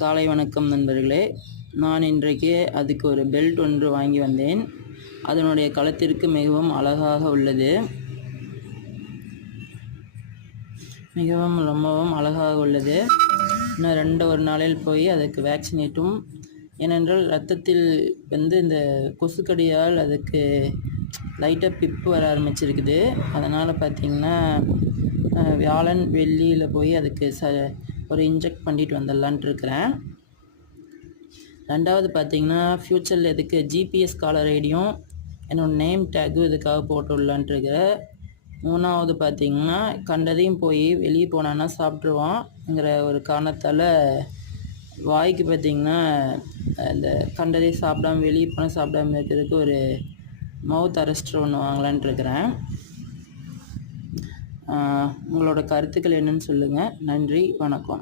காலை வணக்கம் நண்பர்களே. நான் இன்றைக்கு அதுக்கு ஒரு பெல்ட் ஒன்று வாங்கி வந்தேன். அதனுடைய கழுத்திற்கு மிகவும் அழகாக உள்ளது. ரொம்பவும் அழகாக உள்ளது. இன்னும் ஒரு நாளில் போய் அதுக்கு வேக்சினேட்டும். ஏனென்றால் இரத்தத்தில் இந்த கொசுக்கடியால் அதுக்கு லைட்டாக பிப்பு வர ஆரம்பிச்சிருக்குது. அதனால் பார்த்திங்கன்னா வியாழன் வெள்ளியில் போய் அதுக்கு ஒரு இன்ஜெக்ட் பண்ணிட்டு வந்துடலான்ட்டு இருக்கிறேன். ரெண்டாவது பார்த்திங்கன்னா ஃப்யூச்சரில் இதுக்கு ஜிபிஎஸ் காலர் ஐடியும் என்னோடய நேம் டேக்கும் இதுக்காக போட்டு விடலான்ட்டு இருக்கிறேன். மூணாவது பார்த்திங்கன்னா கண்டதையும் போய் வெளியே போனான்னா சாப்பிட்ருவான்ங்கிற ஒரு காரணத்தால் வாய்க்கு பார்த்திங்கன்னா இந்த கண்டதையும் சாப்பிடாம வெளியே போனால் சாப்பிடாம இருக்கிறதுக்கு ஒரு மவுத் அரெஸ்டர் ஒன்று வாங்கலான்ட்டு இருக்கிறேன். உங்களோட கருத்துக்கள் என்னன்னு சொல்லுங்கள். நன்றி, வணக்கம்.